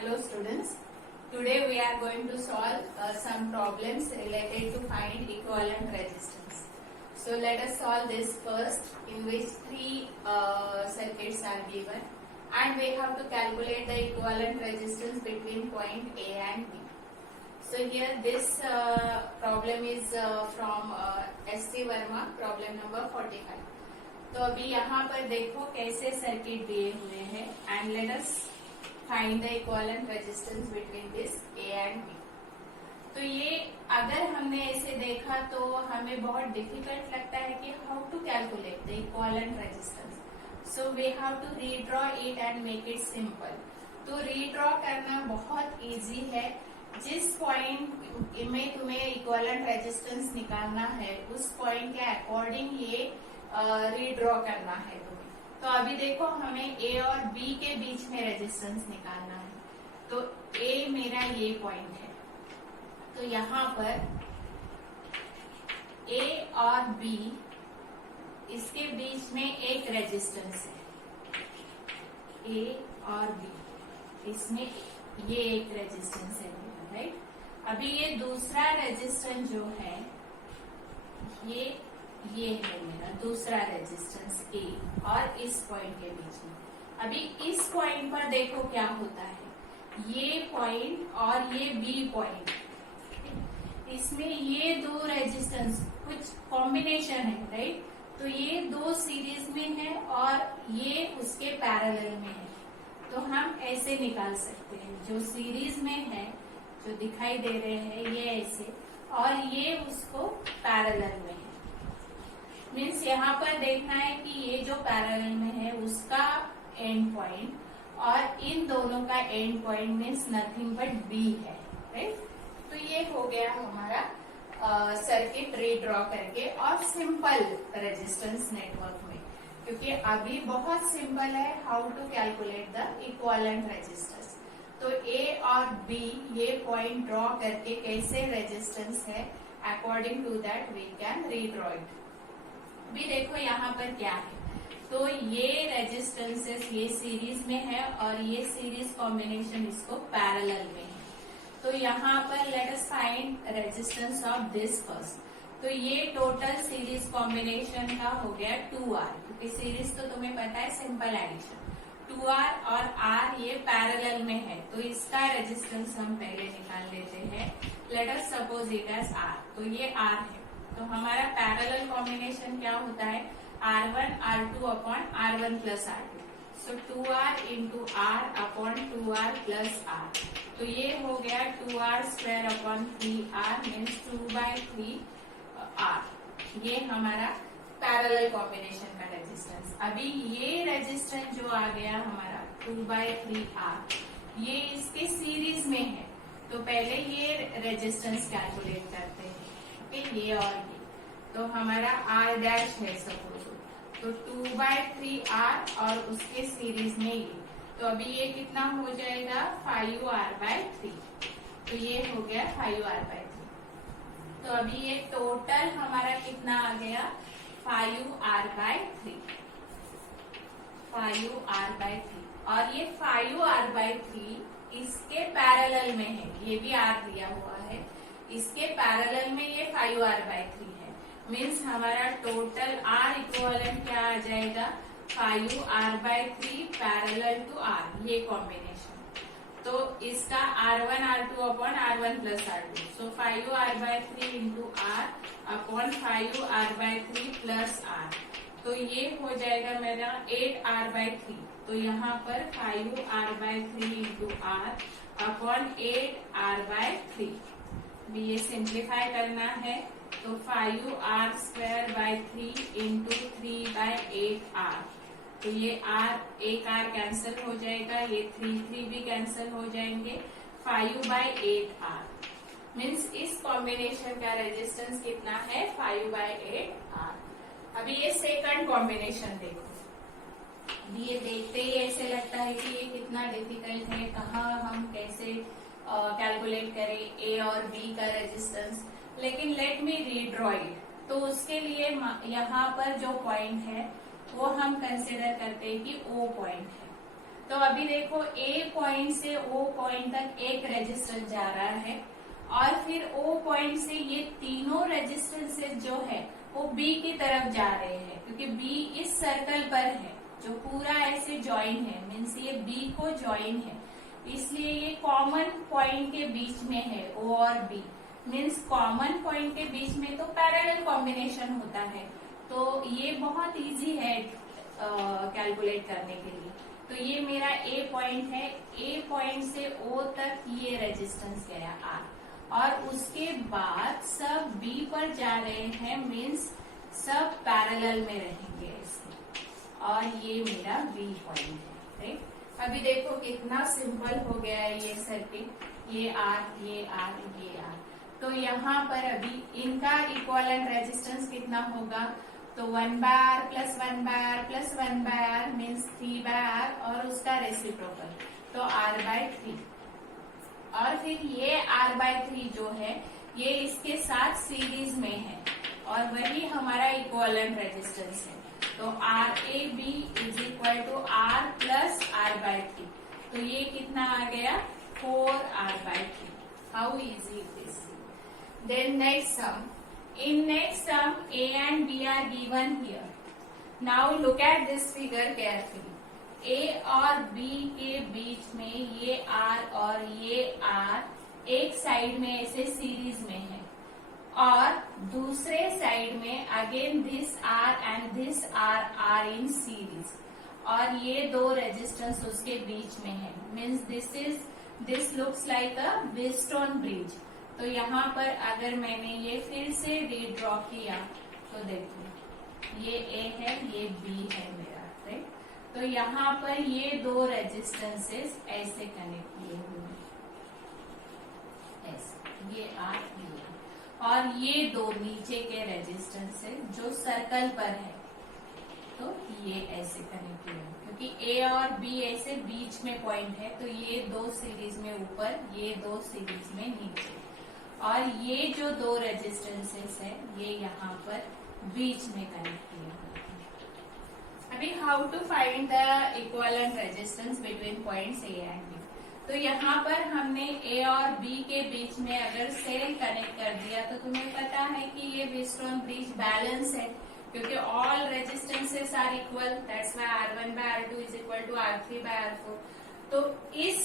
Hello students, today we are going to solve some problems related to find equivalent resistance. So let us solve this first, in which three circuits are given and we have to calculate the equivalent resistance between point A and B. So here this problem is from S.C. Verma, problem number 45. तो अभी यहाँ पर देखो कैसे circuit दिए हुए हैं and let us find the equivalent resistance between this A and B. तो ये अगर हमने ऐसे देखा तो हमें बहुत डिफिकल्ट लगता है कि how to calculate the equivalent resistance. So we have to redraw it and make it simple. तो रीड्रॉ करना बहुत इजी है. जिस पॉइंट में तुम्हें इक्विवेलेंट रेजिस्टेंस निकालना है उस पॉइंट के अकॉर्डिंग ये रीड्रॉ करना है तुम्हें. तो अभी देखो हमें ए और बी के बीच में रेजिस्टेंस निकालना है. तो ए मेरा ये पॉइंट है. तो यहाँ पर ए और बी इसके बीच में एक रेजिस्टेंस है. ए और बी इसमें ये एक रेजिस्टेंस है, राइट. अभी ये दूसरा रेजिस्टेंस जो है ये है मेरा दूसरा रेजिस्टेंस ए और इस पॉइंट के बीच में. अभी इस पॉइंट पर देखो क्या होता है. ये पॉइंट और ये बी पॉइंट, इसमें ये दो रेजिस्टेंस कुछ कॉम्बिनेशन है, राइट. तो ये दो सीरीज में है और ये उसके पैरेलल में है. तो हम ऐसे निकाल सकते हैं. जो सीरीज में है जो दिखाई दे रहे हैं ये ऐसे और ये उसको पैरेलल में है. मीन्स यहाँ पर देखना है कि ये जो पैरेलल में है उसका एंड पॉइंट और इन दोनों का end point means nothing but B है, राइट. तो ये हो गया हमारा सर्किट रीड्रॉ करके और सिंपल रेजिस्टेंस नेटवर्क में. क्योंकि अभी बहुत सिंपल है how to calculate the equivalent resistance. तो ए और बी ये पॉइंट ड्रॉ करके कैसे रेजिस्टेंस है according to that we can redraw it. भी देखो यहाँ पर क्या है. तो ये रेजिस्टेंसेस ये सीरीज में है और ये सीरीज कॉम्बिनेशन इसको पैरेलल में है. तो यहाँ पर late us find resistance of this first. तो ये टोटल सीरीज कॉम्बिनेशन का हो गया 2R. क्योंकि सीरीज तो तुम्हें पता है सिंपल एडिशन. 2R और R ये पैरेलल में है तो इसका रेजिस्टेंस हम पहले निकाल लेते हैं. Let us suppose it as R. तो ये R है. तो हमारा पैरेलल कॉम्बिनेशन क्या होता है R1 R2 upon R1 plus R2. सो 2R into R upon 2R plus R. तो ये हो गया 2R square upon 3R means 2/3R. ये हमारा पैरेलल कॉम्बिनेशन का रेजिस्टेंस. अभी ये रेजिस्टेंस जो आ गया हमारा 2/3R ये इसके सीरीज में है. तो पहले ये रेजिस्टेंस कैलकुलेट करते हैं. ये और ये तो हमारा R डैश है सपोज. तो 2/3R और उसके सीरीज में ये. तो अभी ये कितना हो जाएगा 5R/3. तो ये हो गया 5R/3. तो अभी ये टोटल हमारा कितना आ गया 5R/3. 5R/3 और ये 5R/3 इसके पैरेलल में है. ये भी R दिया हुआ है. इसके पैरेलल में ये 5R/3 है. मीन्स हमारा टोटल R इक्विवेलेंट क्या आ जाएगा 5R/3 पैरेलल टू R. ये कॉम्बिनेशन. तो इसका R1 R2 upon R1 plus R2. सो 5R/3 into R upon 5R/3 plus R. तो ये हो जाएगा मेरा 8R/3. तो यहाँ पर 5R/3 into R upon 8R/3. भी ये सिंप्लीफाई करना है. तो 5R square by 3 into 3/8R. तो ये R एक R कैंसिल हो जाएगा. ये 3 भी कैंसिल हो जाएंगे. 5/8R मीन्स इस कॉम्बिनेशन का रेजिस्टेंस कितना है 5/8R. अभी ये सेकंड कॉम्बिनेशन देखो. ये देखते ही ऐसे लगता है कि ये कितना डिफिकल्ट है. कहाँ हम कैसे कैलकुलेट करें ए और बी का रेजिस्टेंस. लेकिन लेट मी रीड्रॉ इट. तो उसके लिए यहाँ पर जो पॉइंट है वो हम कंसिडर करते हैं कि O पॉइंट है. तो अभी देखो ए पॉइंट से ओ पॉइंट तक एक रेजिस्टेंस जा रहा है और फिर ओ पॉइंट से ये तीनों रेजिस्टेंसेस जो है वो बी की तरफ जा रहे हैं, क्योंकि बी इस सर्कल पर है जो पूरा ऐसे ज्वाइन है, मीन्स ये बी को ज्वाइन है, इसलिए ये कॉमन पॉइंट के बीच में है ओ और बी। मीन्स कॉमन पॉइंट के बीच में तो पैरेलल कॉम्बिनेशन होता है, तो ये बहुत इजी है कैलकुलेट करने के लिए। तो ये मेरा ए पॉइंट है, ए पॉइंट से ओ तक ये रेजिस्टेंस गया आर, और उसके बाद सब बी पर जा रहे हैं, मीन्स सब पैरेलल में रहेंगे इसमें, और ये मेरा बी पॉइंट है। राइट, अभी देखो कितना सिंपल हो गया है ये सर्किट, ये आर, ये आर, ये आर। तो यहाँ पर अभी इनका इक्विवेलेंट रेजिस्टेंस कितना होगा, तो 1/R plus 1/R plus 1/R means 3/R और उसका रेसिप्रोकल, तो R/3। और फिर ये R/3 जो है ये इसके साथ सीरीज में है और वही हमारा इक्विवेलेंट रेजिस्टेंस है, तो RAB is equal to R plus R/3। तो ये कितना आ गया, 4R/3। How easy it is. Then next sum, in next sum A and B are given here. Now look at this figure carefully. A और B के बीच में ये R और ये R एक साइड में ऐसे सीरीज में है, और दूसरे साइड में again this R and this R are in series, और ये दो रेजिस्टेंस उसके बीच में है। Means this looks like a Wheatstone bridge. तो यहाँ पर अगर मैंने ये फिर से रीड्रॉ किया तो देखो ये A है, ये B है मेरा, राइट। तो यहाँ पर ये दो रेजिस्टेंसेस ऐसे कनेक्ट किए हुए हैं, ऐसे, ये R, ये R, और ये दो नीचे के रेजिस्टेंसेस जो सर्कल पर है, तो ये ऐसे कनेक्ट किए हैं, क्योंकि A और B ऐसे बीच में पॉइंट है, तो ये दो सीरीज में ऊपर, ये दो सीरीज में नीचे, और ये जो दो रेजिस्टेंसेस है ये यहाँ पर बीच में कनेक्ट किए हुए हैं। अभी how to find the equivalent resistance between points A and B। तो यहाँ पर हमने A और B के बीच में अगर सेल कनेक्ट कर दिया तो तुम्हें पता है कि ये व्हीटस्टोन ब्रिज बैलेंस है, क्योंकि all resistances are equal, that's why R1/R2 is equal to R3/R4। तो इस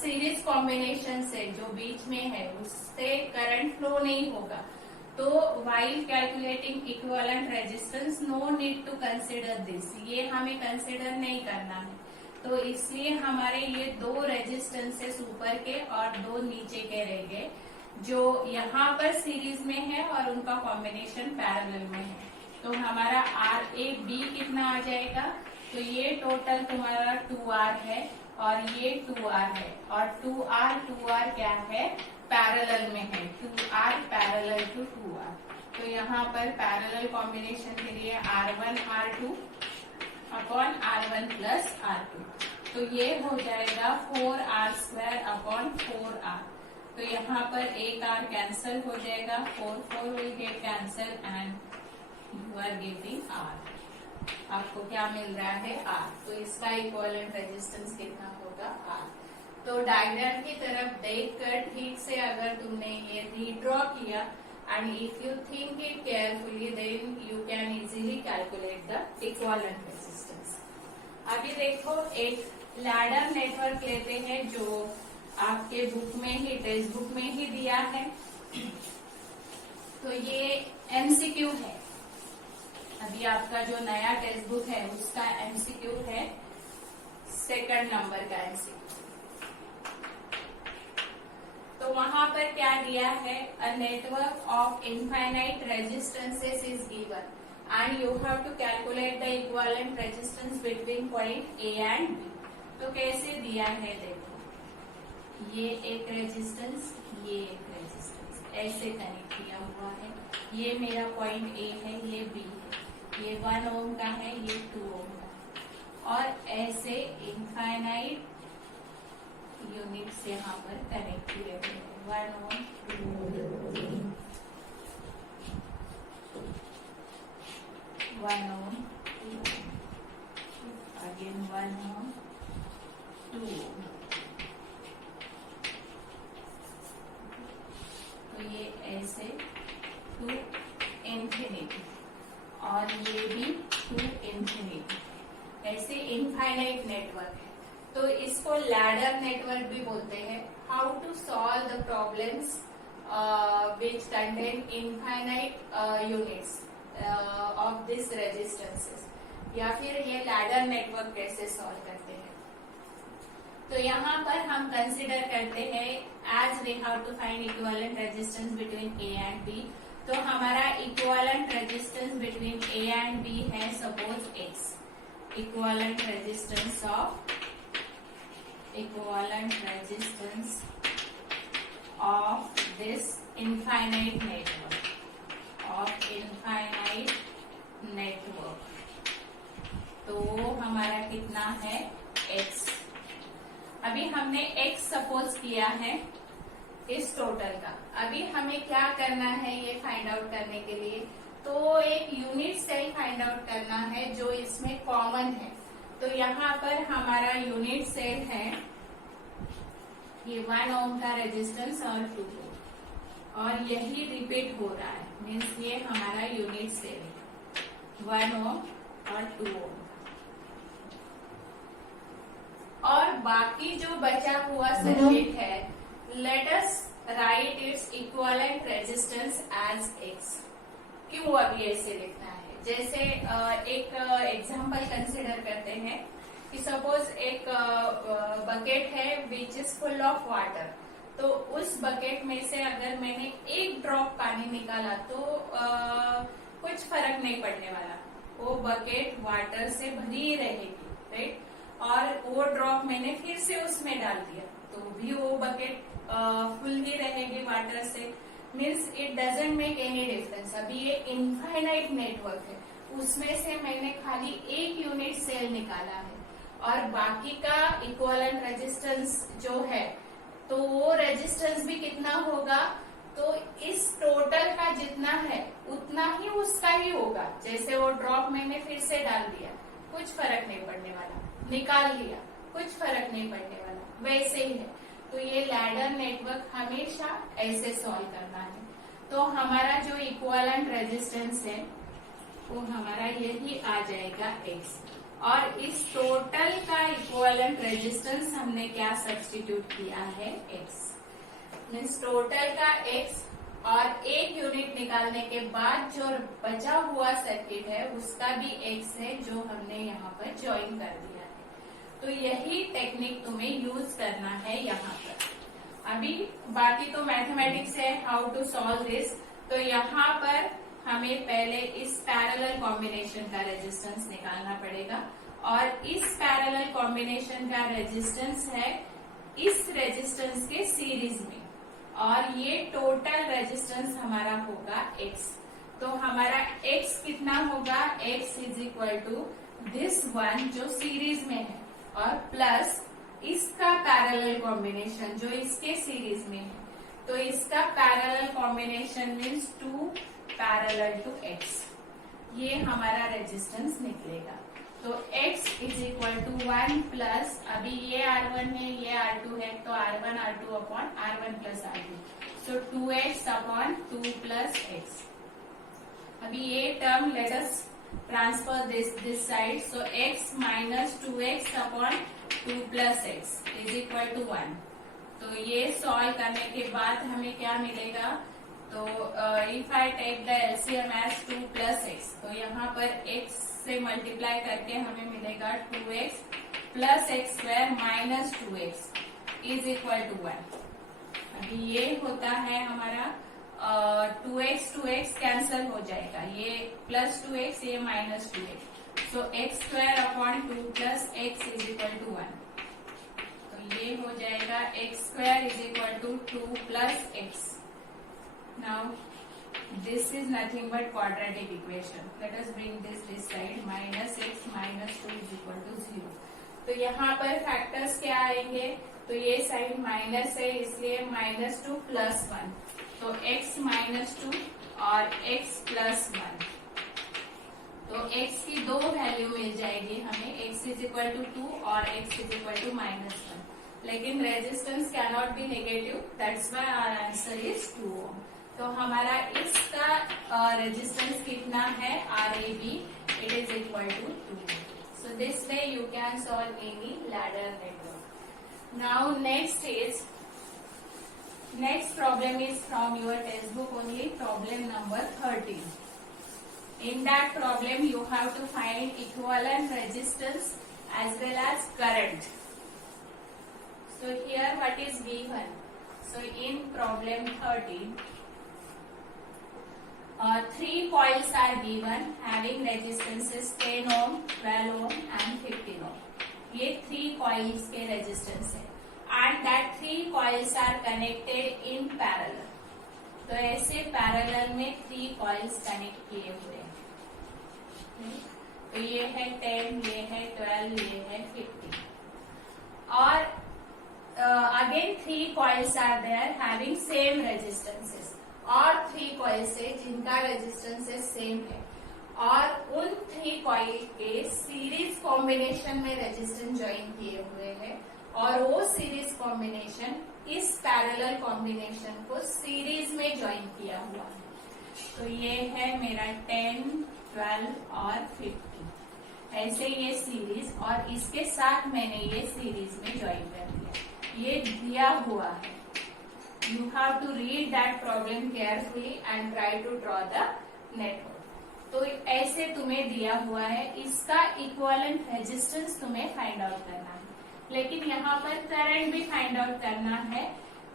सीरीज कॉम्बिनेशन से जो बीच में है उससे करंट फ्लो नहीं होगा, तो while calculating equivalent resistance no need to consider this, ये हमें कंसिडर नहीं करना है। तो इसलिए हमारे ये दो रेजिस्टेंसेस ऊपर के और दो नीचे के रह गए, जो यहाँ पर सीरीज में है और उनका कॉम्बिनेशन पैरेलल में है। तो हमारा RAB कितना आ जाएगा, तो ये टोटल तुम्हारा 2R है और ये 2R है, और 2R क्या है, पैरेलल में है, 2R पैरेलल टू 2R। तो यहाँ पर पैरेलल कॉम्बिनेशन के लिए R1/R2 upon R1 plus R2, तो ये हो जाएगा 4R² अपॉन 4R। तो यहाँ पर एक R कैंसल हो जाएगा, 4 will get cancel and you are getting R। आपको क्या मिल रहा है, R। तो इसका इक्विवेलेंट रेजिस्टेंस कितना होगा, R। तो डायग्राम की तरफ देखकर ठीक से अगर तुमने ये रीड्रॉ किया and if you think it carefully then you can easily calculate the equivalent resistance. अभी देखो एक लैडर नेटवर्क लेते हैं जो आपके बुक में ही, टेक्स्ट बुक में ही दिया है। तो ये MCQ है, अभी आपका जो नया टेक्स्ट बुक है उसका MCQ है, 2nd नंबर का MCQ। तो वहां पर क्या दिया है, a network of infinite resistances is given and you have to calculate the equivalent resistance between point A and B। तो कैसे दिया है देखो, ये एक रेजिस्टेंस, ये एक रेजिस्टेंस ऐसे कनेक्ट किया हुआ है, ये मेरा पॉइंट A है, ये B है, ये 1 ओम का है, ये 2 ओम का, और ऐसे इनफाइनाइट यूनिट्स यहाँ पर कनेक्ट किए हुए हैं, 1 ओम, 2 ओम, 1 ओम, 2 ओम, अगेन 1 ओम, इसको लैडर नेटवर्क भी बोलते हैं। How to solve the problems which contain infinite units of this resistances, या फिर ये लैडर नेटवर्क कैसे सॉल्व करते हैं। तो यहाँ पर हम कंसिडर करते हैं as we have to find equivalent resistance between A and B. तो हमारा equivalent resistance between A and B है suppose X. Equivalent resistance of this infinite network, तो हमारा कितना है x। अभी हमने x सपोज किया है इस टोटल का। अभी हमें क्या करना है ये फाइंड आउट करने के लिए, तो एक यूनिट सेल फाइंड आउट करना है जो इसमें कॉमन है। तो यहाँ पर हमारा यूनिट सेल है ये 1 ओम का रेजिस्टेंस और 2 ओम, और यही रिपीट हो रहा है, मीन्स ये हमारा यूनिट सेल है 1 ओम और 2 ओम। और बाकी जो बचा हुआ सर्किट है, let us write its equivalent resistance as x। क्यों अभी ऐसे लिखना है, जैसे एक एग्जांपल कंसिडर करते हैं कि सपोज एक बकेट है which is full of water. तो उस बकेट में से अगर मैंने एक ड्रॉप पानी निकाला तो कुछ फर्क नहीं पड़ने वाला, वो बकेट वाटर से भरी रहेगी, राइट। और वो ड्रॉप मैंने फिर से उसमें डाल दिया तो भी वो बकेट फुल ही रहेगी वाटर से, means it doesn't make any difference. अभी ये इनफाइनाइट नेटवर्क है, उसमें से मैंने खाली एक यूनिट सेल निकाला है और बाकी का इक्विवेलेंट रेजिस्टेंस जो है, तो वो रेजिस्टेंस भी कितना होगा, तो इस टोटल का जितना है उतना ही उसका ही होगा। जैसे वो ड्रॉप मैंने फिर से डाल दिया, कुछ फर्क नहीं पड़ने वाला, निकाल लिया, कुछ फर्क नहीं पड़ने वाला, वैसे ही है। तो ये लैडर नेटवर्क हमेशा ऐसे सॉल्व करना है। तो हमारा जो इक्विवेलेंट रेजिस्टेंस है वो हमारा यही आ जाएगा x, और इस टोटल का इक्विवेलेंट रेजिस्टेंस हमने क्या सब्स्टिट्यूट किया है x, मीन्स टोटल का x, और एक यूनिट निकालने के बाद जो बचा हुआ सर्किट है उसका भी x है जो हमने यहाँ पर ज्वाइन कर दिया है। तो यही टेक्निक तुम्हें यूज करना है यहाँ पर। अभी बाकी तो मैथमेटिक्स है, हाउ टू सॉल्व दिस। तो यहाँ पर हमें पहले इस पैरेलल कॉम्बिनेशन का रेजिस्टेंस निकालना पड़ेगा, और इस पैरेलल कॉम्बिनेशन का रेजिस्टेंस है इस रेजिस्टेंस के सीरीज में, और ये टोटल रेजिस्टेंस हमारा होगा x। तो हमारा x कितना होगा, x is equal to this one जो सीरीज में है, और प्लस इसका पैरेलल कॉम्बिनेशन जो इसके सीरीज में है। तो इसका parallel combination means 2 parallel to x, ये हमारा रेजिस्टेंस निकलेगा। तो x is equal to 1 plus, अभी ये R1 है ये R2 है, तो R1 R2 upon R1 plus R2, so 2x upon 2 plus x। अभी ये term let us transfer this side, so x minus 2x upon 2 plus x is equal to 1। तो ये सॉल्व करने के बाद हमें क्या मिलेगा, तो if I take the LCM as 2 plus x, तो यहाँ पर x से मल्टीप्लाई करके हमें मिलेगा 2x plus x square minus 2x is equal to 1। अभी ये होता है हमारा 2x कैंसल हो जाएगा, ये प्लस 2x ये minus 2x, so x square upon 2 plus x is equal to 1। तो ये हो जाएगा x square is equal to 2 plus x. Now this is nothing but quadratic equation. Let us bring this side, minus x minus 2 is equal to 0. तो यहाँ पर factors क्या आएंगे, तो ये साइड माइनस है इसलिए माइनस 2 प्लस 1, तो x माइनस 2 और x प्लस 1। तो x की दो वैल्यू मिल जाएगी हमें, x इज इक्वल टू 2 और x is equal to minus 1। लेकिन resistance can not be negative, that's why our answer is 2 ohm. तो हमारा इसका रेजिस्टेंस कितना है, RAB, it is equal to 2। So this way you can solve any ladder network. Now next problem is from your textbook only, problem number 13. In that problem you have to find equivalent resistance as well as current. So here what is given? So in problem 13, 3 coils are given having resistances 10 ohm, 12 ohm and 15 ohm. ये 3 coils के resistance है and that 3 coils are connected in parallel. तो ऐसे parallel में 3 coils connect किए हुए हैं. तो ये है 10, ये है 12, ये है 15. और again 3 coils are there having same resistances. और 3 coils है जिनका रेजिस्टेंस सेम है और उन 3 कॉइल के सीरीज कॉम्बिनेशन में रेजिस्टेंस ज्वाइन किए हुए हैं और वो सीरीज कॉम्बिनेशन इस पैरेलल कॉम्बिनेशन को सीरीज में ज्वाइन किया हुआ है. तो ये है मेरा 10, 12 और 15. ऐसे ये सीरीज और इसके साथ मैंने ये सीरीज में ज्वाइन कर दिया. ये दिया हुआ है. You have to read that problem carefully and try to draw the network. तो ऐसे तुम्हें दिया हुआ है, इसका इक्विवेलेंट रेजिस्टेंस तुम्हें फाइंड आउट करना है. लेकिन यहाँ पर करंट भी फाइंड आउट करना है.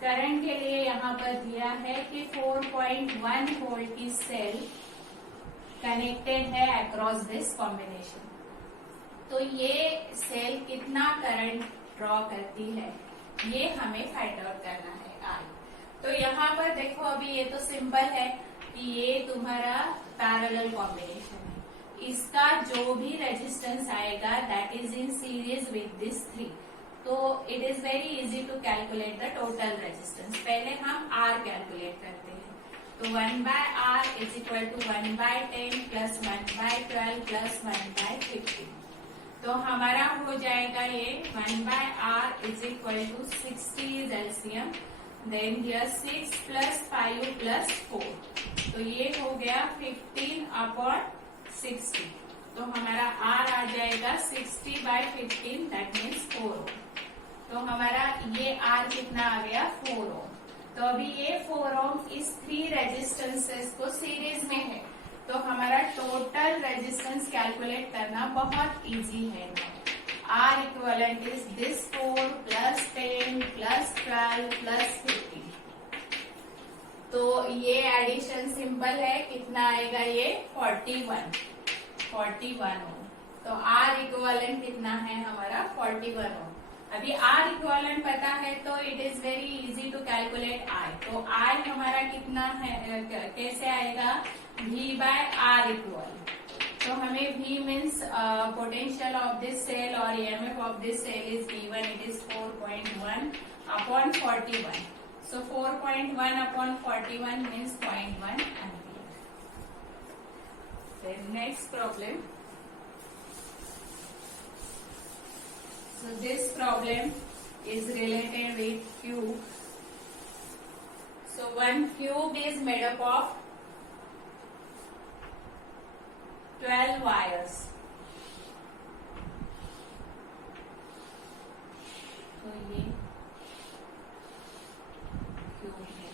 करंट के लिए यहाँ पर दिया है कि 4.1 वोल्ट की सेल कनेक्टेड है अक्रॉस दिस कॉम्बिनेशन. तो ये सेल कितना करंट ड्रॉ करती है ये हमें फाइंड आउट करना है. तो यहाँ पर देखो अभी ये तो सिंपल है कि ये तुम्हारा पैरेलल कॉम्बिनेशन है. इसका जो भी रेजिस्टेंस आएगा that is in series with this 3. तो it is very easy to calculate the total resistance. पहले हम R कैलकुलेट करते हैं. तो 1/R is equal to 1/10 plus 1/12 plus 1/15. तो हमारा हो जाएगा ये 1/R is equal to 60 is LCM. Then here 6 plus 5 plus 4. तो ये हो गया 15/60. तो हमारा R आ जाएगा 60/15 दैट मीन्स 4 ओम. तो हमारा ये R कितना आ गया 4 ओम. तो अभी ये 4 ओम इस 3 रेजिस्टेंसेस को सीरीज में है. तो हमारा टोटल रेजिस्टेंस कैलकुलेट करना बहुत इजी है. R equivalent is this 4 plus 10 plus 12 plus 15. तो ये एडिशन सिंपल है. कितना आएगा ये 41 ओम. तो R इक्विवेलेंट कितना है हमारा 41 ओम. अभी R इक्विवेलेंट पता है तो it is very easy to calculate I. तो I हमारा कितना है कैसे आएगा V/R इक्विवेलेंट. तो हमें V means potential of this cell और EMF of this cell is given. It is 4.1/41. So 4.1/41 means 0.1 ampere. Then next problem. So this problem is related with cube. So one cube is made up of 12 wires. तो ये cube है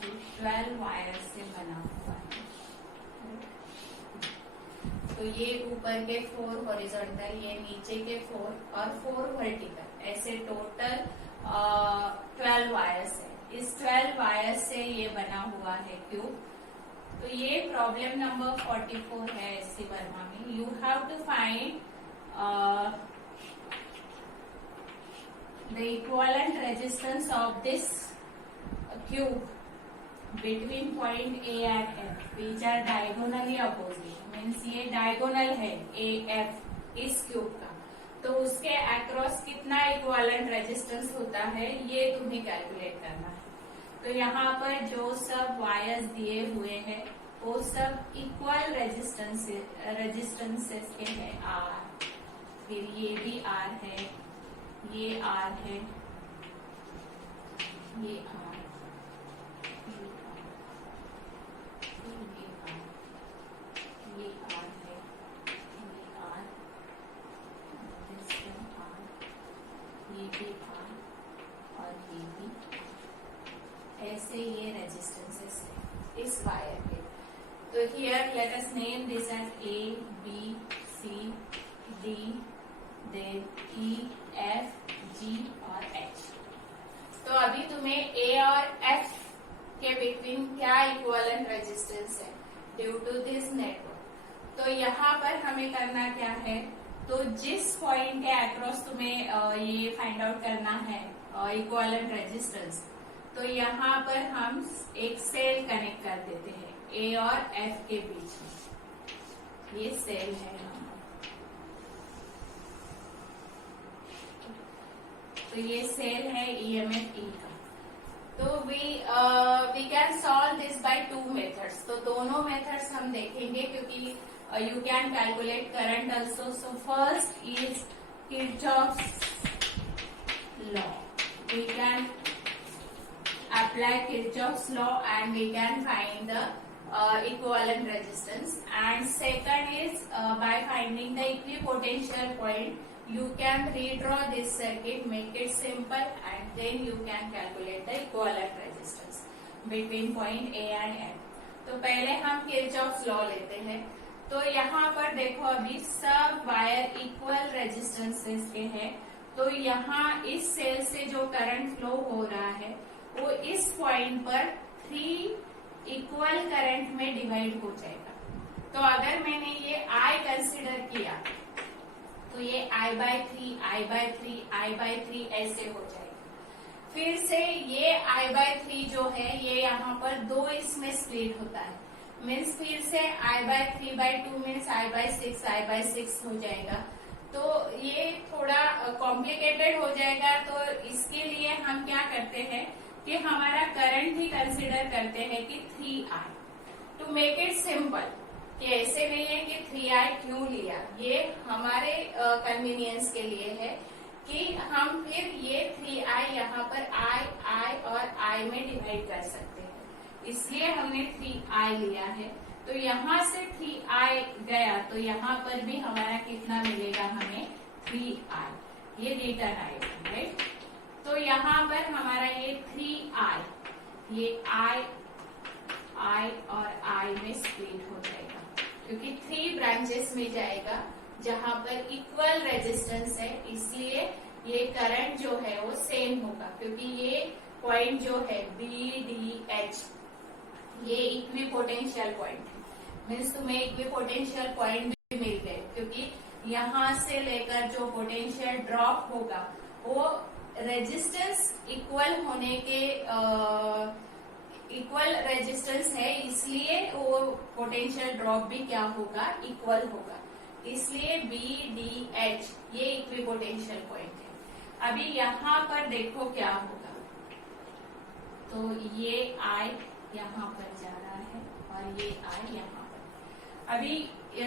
जो 12 wires से बना हुआ है. तो ये ऊपर के 4 हॉरिजॉन्टल, ये नीचे के 4 और 4 वर्टिकल, ऐसे टोटल 12 वायर्स है. इस 12 वायर्स से ये बना हुआ है क्यूब. तो ये प्रॉब्लम नंबर 44 है एससी वर्मा में. You have to find the equivalent resistance of this cube between point A and F which are diagonally opposite. Means ये डायगोनल है AF इस क्यूब का. तो उसके अक्रॉस कितना इक्विवेलेंट रेजिस्टेंस होता है ये तुम्हें कैलकुलेट करना है. तो यहाँ पर जो सब वायर्स दिए हुए हैं वो सब इक्वल रेजिस्टेंसेस के हैं. R, फिर ये भी R है, ये R है, ये R, ये R है, ये R, this one R, ये भी आर और ये भी, ऐसे ये रेजिस्टेंसेस है इस वायर के। तो here let us name this as A B C D, then E F G और एच। तो अभी तुम्हें ए और एफ के बिटवीन क्या इक्विवेलेंट रेजिस्टेंस है ड्यू टू दिस नेटवर्क। तो यहाँ पर हमें करना क्या है, तो जिस पॉइंट के अक्रॉस तुम्हें ये फाइंड आउट करना है इक्विवेलेंट रेजिस्टेंस, तो यहाँ पर हम एक सेल कनेक्ट कर देते हैं ए और एफ के बीच में। ये सेल है हमारा, तो ये सेल है ईएमएफ ई का। तो we can solve this by two methods. तो दोनों मेथड्स हम देखेंगे क्योंकि you can calculate current also. So first is Kirchhoff's law. We can apply Kirchhoff's law and we can find the equivalent resistance. And second is by finding the equipotential point, you can redraw this circuit, make it simple, and then you can calculate the equivalent resistance between point A and F. तो पहले हम Kirchhoff's law लेते हैं। तो यहाँ पर देखो अभी सब वायर इक्वल रेजिस्टेंसेस के हैं। तो यहाँ इस सेल से जो करंट फ्लो हो रहा है वो इस पॉइंट पर 3 इक्वल करंट में डिवाइड हो जाएगा। तो अगर मैंने ये I कंसिडर किया तो ये I/3, I/3, I/3 ऐसे हो जाएगा। फिर से ये I/3 जो है ये यहाँ पर 2 इसमें स्प्लिट होता है, मीन्स फिर से I/3/2 मीन्स I/6, I/6 हो जाएगा। तो ये थोड़ा कॉम्प्लिकेटेड हो जाएगा। तो इसके लिए हम क्या करते हैं कि हमारा करंट ही कंसिडर करते हैं कि 3I, to make it simple, कि ऐसे नहीं है कि 3I क्यों लिया, ये हमारे कन्वीनियंस के लिए है कि हम फिर ये 3I यहाँ पर I और I में डिवाइड कर सकते हैं, इसलिए हमने 3I लिया है। तो यहाँ से 3I गया तो यहाँ पर भी हमारा कितना मिलेगा, हमें 3I, ये रिटर्न आएगा, राइट। तो यहाँ पर हमारा ये 3I, ये I और I में स्प्लिट हो जाएगा क्योंकि 3 ब्रांचेस में जाएगा जहाँ पर इक्वल रेजिस्टेंस है, इसलिए ये करंट जो है वो सेम होगा। क्योंकि ये पॉइंट जो है BDH ये इक्विपोटेंशियल पॉइंट है, मीन्स तुम्हें इक्विपोटेंशियल पॉइंट भी मिल गए क्योंकि यहाँ से लेकर जो पोटेंशियल ड्रॉप होगा वो रेजिस्टेंस इक्वल होने के इक्वल रेजिस्टेंस है, इसलिए वो पोटेंशियल ड्रॉप भी क्या होगा, इक्वल होगा। इसलिए BDH ये इक्विपोटेंशियल पॉइंट है। अभी यहाँ पर देखो क्या होगा, तो ये I यहाँ पर जा रहा है और ये I यहाँ पर। अभी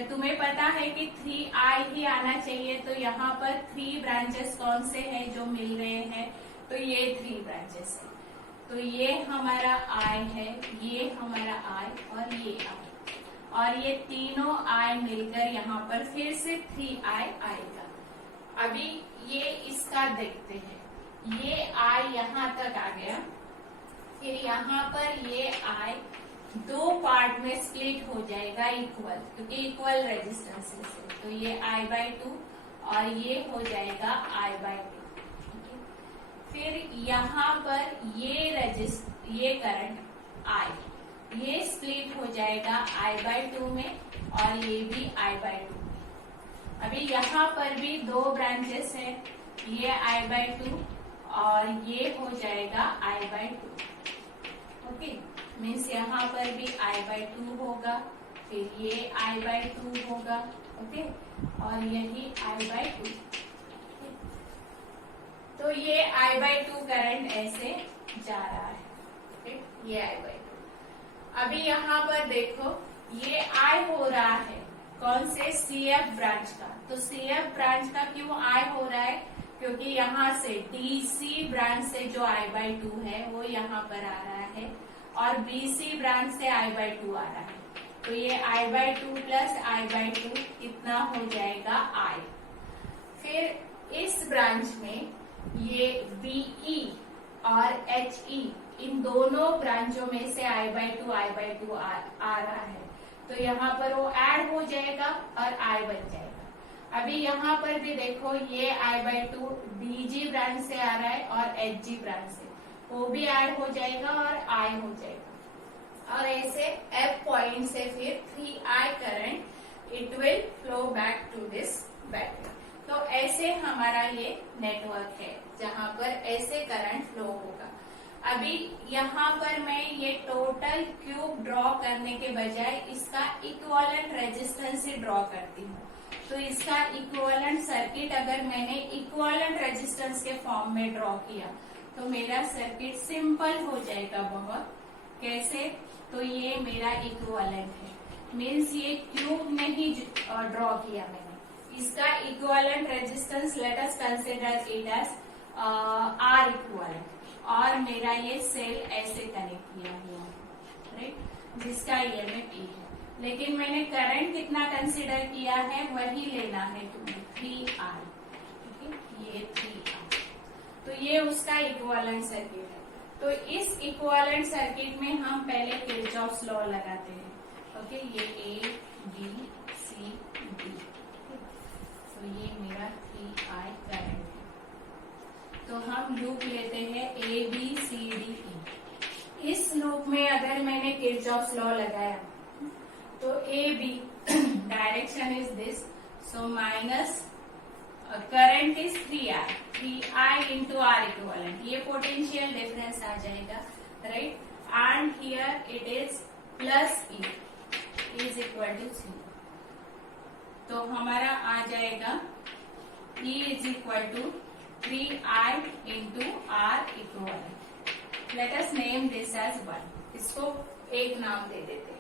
तुम्हें पता है कि 3I ही आना चाहिए, तो यहाँ पर 3 ब्रांचेस कौन से हैं जो मिल रहे हैं, तो ये 3 ब्रांचेस है। तो ये हमारा I है, ये हमारा I और ये I, और ये तीनों I मिलकर यहाँ पर फिर से 3I आएगा। अभी ये इसका देखते हैं, ये I यहाँ तक आ गया, फिर यहाँ पर ये I 2 पार्ट में स्प्लिट हो जाएगा इक्वल, क्योंकि इक्वल रेजिस्टेंसेस है। तो ये I/2 और ये हो जाएगा I/2। फिर यहाँ पर ये करंट I ये स्प्लिट हो जाएगा I/2 में और ये भी I/2 में। अभी यहाँ पर भी 2 ब्रांचेस हैं, ये I/2 और ये हो जाएगा I/2। ओके, मीन्स यहाँ पर भी I/2 होगा, फिर ये I/2 होगा, ओके, और यही I/2। तो ये I/2 करंट ऐसे जा रहा है, ओके, ये I/2। अभी यहाँ पर देखो ये I हो रहा है कौन से, CF ब्रांच का। तो CF ब्रांच का क्यों I हो रहा है, क्योंकि यहाँ से DC ब्रांच से जो I/2 है वो यहाँ पर आ रहा है और BC ब्रांच से I/2 आ रहा है। तो ये I/2 प्लस I/2 कितना हो जाएगा I। फिर इस ब्रांच में ये BE और HE इन दोनों ब्रांचों में से I/2 आ रहा है, तो यहाँ पर वो ऐड हो जाएगा और I बन जाएगा। अभी यहाँ पर भी देखो ये I/2 DG ब्रांच से आ रहा है और HG ब्रांच से, वो भी ऐड हो जाएगा और I हो जाएगा। और ऐसे F पॉइंट से फिर 3I current it will flow back to this battery. तो ऐसे हमारा ये नेटवर्क है जहां पर ऐसे करंट फ्लो होगा। अभी यहाँ पर मैं ये टोटल क्यूब ड्रॉ करने के बजाय इसका इक्विवेलेंट रेजिस्टेंस से ड्रॉ करती हूँ। तो इसका इक्विवेलेंट सर्किट अगर मैंने इक्विवेलेंट रेजिस्टेंस के फॉर्म में ड्रॉ किया तो मेरा सर्किट सिंपल हो जाएगा बहुत। कैसे? तो ये मेरा इक्विवेलेंट है, मीन्स ये क्यूब नहीं ड्रॉ किया मैंने, इसका equivalent resistance let us consider it as R equivalent, और मेरा ये सेल ऐसे कनेक्ट किया हुआ है, राइट, जिसका ईएमएफ E है। लेकिन मैंने करंट कितना कंसीडर किया है वही लेना है तुम्हें, 3I, ये 3I। तो ये उसका इक्विवेलेंट सर्किट है। तो इस इक्विवेलेंट सर्किट में हम पहले किरचॉफ्स लॉ लगाते हैं। ओके, ये A B C D, तो ये मेरा 3I करंट है। तो हम लूप लेते हैं A B C D E। इस लूप में अगर मैंने किरचॉफ्स लॉ लगाया तो A B direction is this, so minus current is 3I into R equivalent, ये पोटेंशियल डिफरेंस आ जाएगा, right, and here it is plus E is equal to 0। तो हमारा आ जाएगा E is equal to 3I into R equivalent. Let us name this as 1, इसको एक नाम दे देते हैं।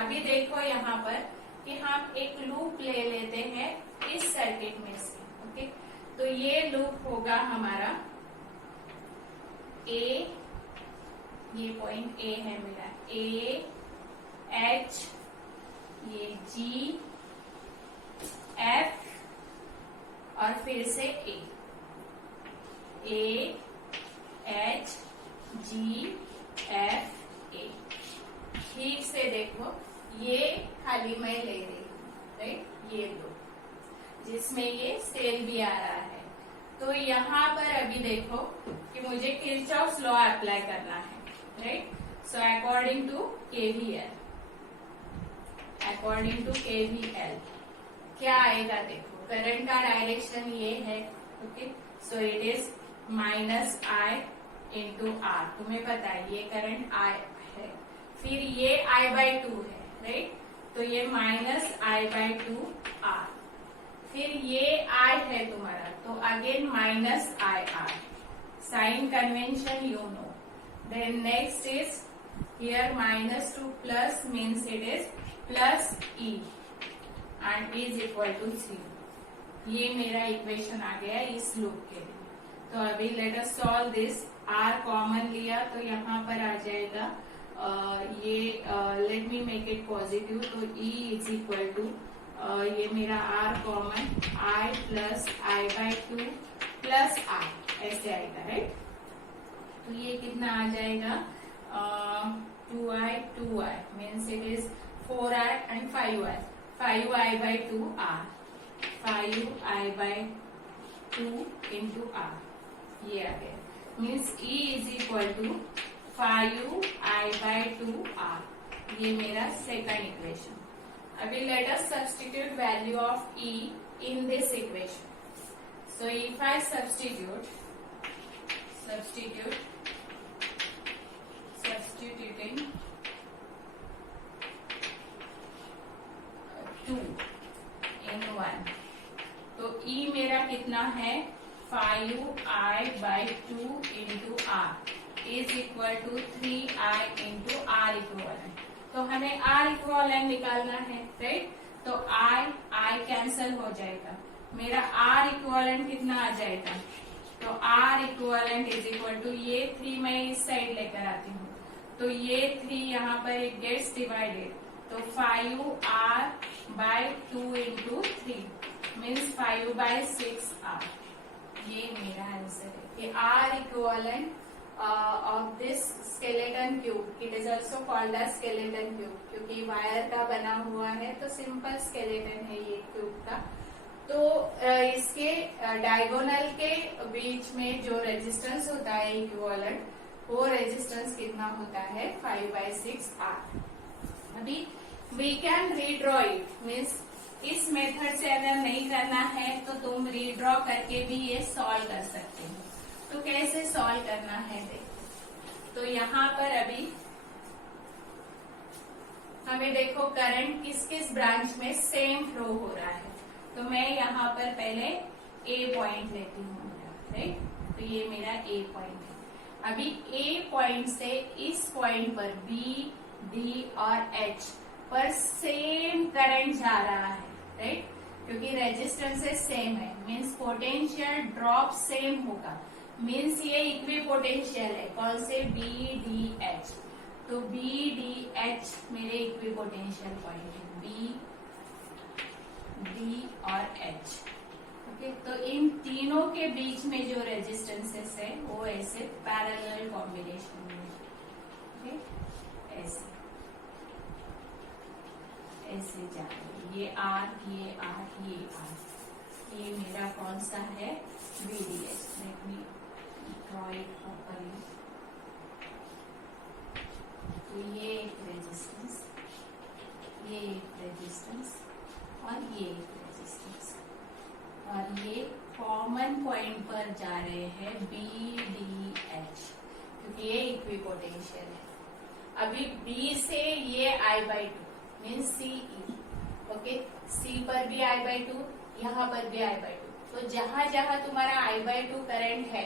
अभी देखो यहाँ पर कि हम एक लूप ले लेते हैं इस सर्किट में से। ओके, तो ये लूप होगा हमारा A, ये पॉइंट A है मेरा, A H, ये G F और फिर से A H G F A। ठीक से देखो, ये खाली मैं ले रही हूँ, राइट, ये दो जिसमें ये सेल भी आ रहा है। तो यहाँ पर अभी देखो कि मुझे किरचॉफ्स लॉ अप्लाई करना है, right, so according to KVL क्या आएगा देखो, करंट का डायरेक्शन ये है, okay, so it is minus I into R। तुम्हें पता है ये करंट I है, फिर ये I/2 है, राइट, तो ये माइनस I/2 R, फिर ये I है तुम्हारा, तो again minus IR, sign convention you know. Then next is here minus to plus means it is plus E and is equal to 0। ये मेरा इक्वेशन आ गया इस लूप के लिए। तो अभी let us solve this. R common लिया तो यहाँ पर आ जाएगा ये let me make it positive, तो E इज इक्वल टू ये मेरा R common I plus I/2 plus R ऐसे आएगा, राइट। तो ये कितना आ जाएगा 2I means it is 4I and 5I, 5I/2 R, 5I/2 into R, ये आ गया, means E is equal to 5I/2 R। ये मेरा सेकंड इक्वेशन। अभी let us substitute value of E in this equation. So if I substituting 2 in 1, तो E मेरा कितना है 5I/2 into R is equal to 3I into R equivalent. तो हमें R equivalent निकालना है, राइट, तो I कैंसल हो जाएगा, मेरा R इक्विवेलेंट कितना आ जाएगा, तो R equivalent is equal to ये 3 मैं इस साइड लेकर आती हूँ, तो ये 3 यहाँ पर इट गेट्स डिवाइडेड, तो 5R/2 इंटू 3 मीन्स 5/6R, ये मेरा आंसर है कि R equivalent of this skeleton cube, it is also called as skeleton cube, क्योंकि वायर का बना हुआ है तो सिंपल स्केलेटन है ये क्यूब का। तो इसके डायगोनल के बीच में जो रेजिस्टेंस होता है इक्विवेलेंट, वो रेजिस्टेंस कितना होता है 5/6 R। अभी we can redraw it, means इस मेथड से अगर नहीं करना है तो तुम रीड्रॉ करके भी ये सॉल्व कर सकते हो। तो कैसे सॉल्व करना है देखो, तो यहाँ पर अभी हमें देखो करंट किस किस ब्रांच में सेम फ्लो हो रहा है। तो मैं यहाँ पर पहले ए पॉइंट लेती हूँ, राइट। तो ये मेरा ए पॉइंट है। अभी ए पॉइंट से इस पॉइंट पर बी, डी और एच पर सेम करंट जा रहा है, राइट, क्योंकि रेजिस्टेंसेस सेम है, मीन्स पोटेंशियल ड्रॉप सेम होगा, मीन्स ये इक्वी पोटेंशियल है। कौन से? B D H. तो बी डी एच मेरे इक्वी पोटेंशियल पॉइंट है, बी डी और एच। ओके, तो इन तीनों के बीच में जो रेजिस्टेंसेस है वो ऐसे पैरेलल कॉम्बिनेशन में, ओके, ऐसे ऐसे जा रहे हैं। ये आर, ये आर, ये आर। ये मेरा कौन सा है? VDS। Let me draw it properly. तो ये एक रेजिस्टेंस, ये एक रेजिस्टेंस और ये एक रेजिस्टेंस, और ये कॉमन पॉइंट पर जा रहे हैं BDH, क्योंकि ये इक्वी पोटेंशियल है। अभी B से ये I/2 means CE, okay, C पर भी I/2, यहाँ पर भी I/2। तो जहां जहां तुम्हारा I/2 करंट है,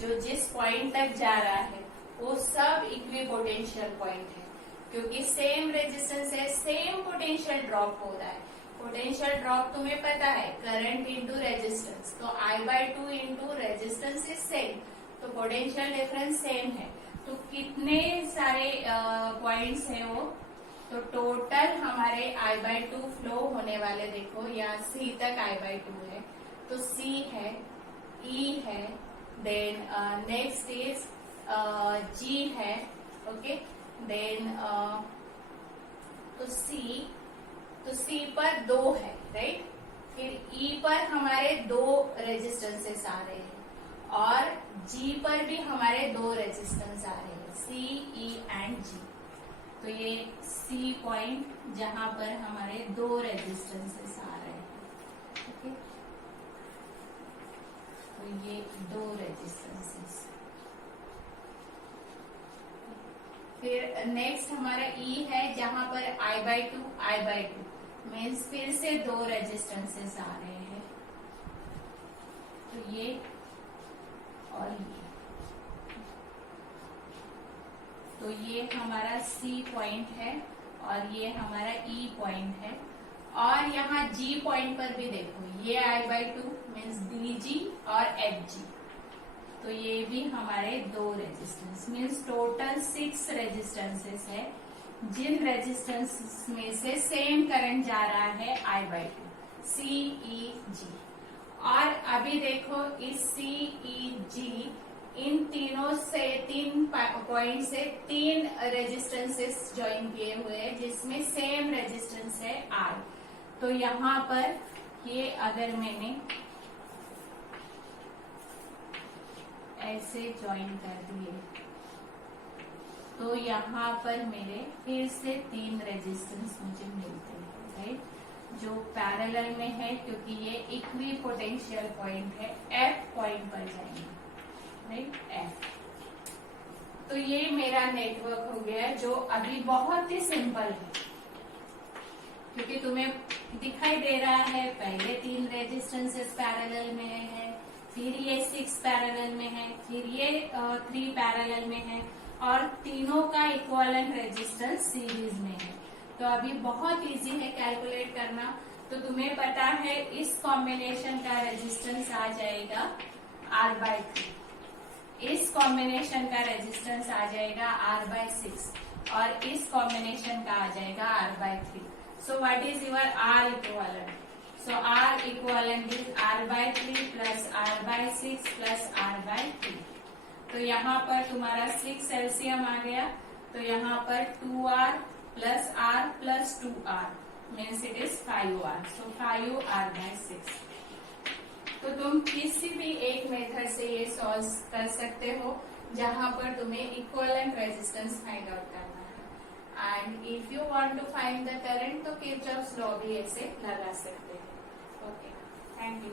जो जिस पॉइंट तक जा रहा है, वो सब इक्वी पोटेंशियल पॉइंट है, क्योंकि सेम रेजिस्टेंस है, सेम पोटेंशियल ड्रॉप हो रहा है। पोटेंशियल ड्रॉप तुम्हें पता है, करंट इंटू रेजिस्टेंस, तो I/2 into resistance is same, तो पोटेंशियल डिफरेंस सेम है। तो कितने सारे पॉइंट्स है वो, तो टोटल हमारे I/2 फ्लो होने वाले, देखो यहाँ C तक I/2 है, तो C है, E है, देन नेक्स्ट इज G है, ओके, देन तो C पर 2 है, राइट। फिर E पर हमारे 2 रेजिस्टेंसेस आ रहे हैं, और G पर भी हमारे 2 रेजिस्टेंस आ रहे हैं, C, E एंड G। तो ये C पॉइंट जहां पर हमारे 2 रेजिस्टेंसेस आ रहे हैं, ओके, तो ये 2 रेजिस्टेंसेस। फिर नेक्स्ट हमारा E है, जहां पर I/2 मीन्स फिर से 2 रेजिस्टेंसेस आ रहे हैं, तो ये और ये। तो ये हमारा C पॉइंट है और ये हमारा E पॉइंट है, और यहाँ G पॉइंट पर भी देखो, ये I/2 मीन्स DG और HG, तो ये भी हमारे 2 रेजिस्टेंस, मीन्स टोटल 6 रेजिस्टेंसेस है, जिन रेजिस्टेंस में से सेम करंट जा रहा है I/2, CEG। और अभी देखो इस CEG इन तीनों से 3 पॉइंट से 3 रेजिस्टेंसेस ज्वाइन किए हुए हैं, जिसमें सेम रेजिस्टेंस है R। तो यहाँ पर ये अगर मैंने ऐसे ज्वाइन कर दिए, तो यहाँ पर मेरे फिर से 3 रेजिस्टेंस मुझे मिलते हैं, राइट, जो पैरेलल में है, क्योंकि ये इक्वी पोटेंशियल पॉइंट है, F पॉइंट पर जाएंगे, राइट, F। तो ये मेरा नेटवर्क हो गया, जो अभी बहुत ही सिंपल है, क्योंकि तुम्हें दिखाई दे रहा है पहले 3 रेजिस्टेंसेस पैरेलल में है, फिर ये 6 पैरेलल में है, फिर ये 3 पैरेलल में है, और तीनों का इक्विवेलेंट रेजिस्टेंस सीरीज में है। तो अभी बहुत इजी है कैलकुलेट करना। तो तुम्हें पता है इस कॉम्बिनेशन का रेजिस्टेंस आ जाएगा R/3, इस कॉम्बिनेशन का रेजिस्टेंस आ जाएगा R/6, और इस कॉम्बिनेशन का आ जाएगा R/3। So what is your R equivalent? So R equivalent is R/3 plus R/6 plus R/3। तो यहाँ पर तुम्हारा 6 एलसीएम आ गया, तो यहाँ पर 2R plus R plus 2R means it is 5R, so 5R/6। तो तुम किसी भी एक मेथड से ये सॉल्व कर सकते हो जहां पर तुम्हें इक्विवेलेंट रेजिस्टेंस फाइंड आउट करना है। And if you want to find the current तो किरचॉफ्स लॉ भी ऐसे लगा सकते हो। Okay, thank you.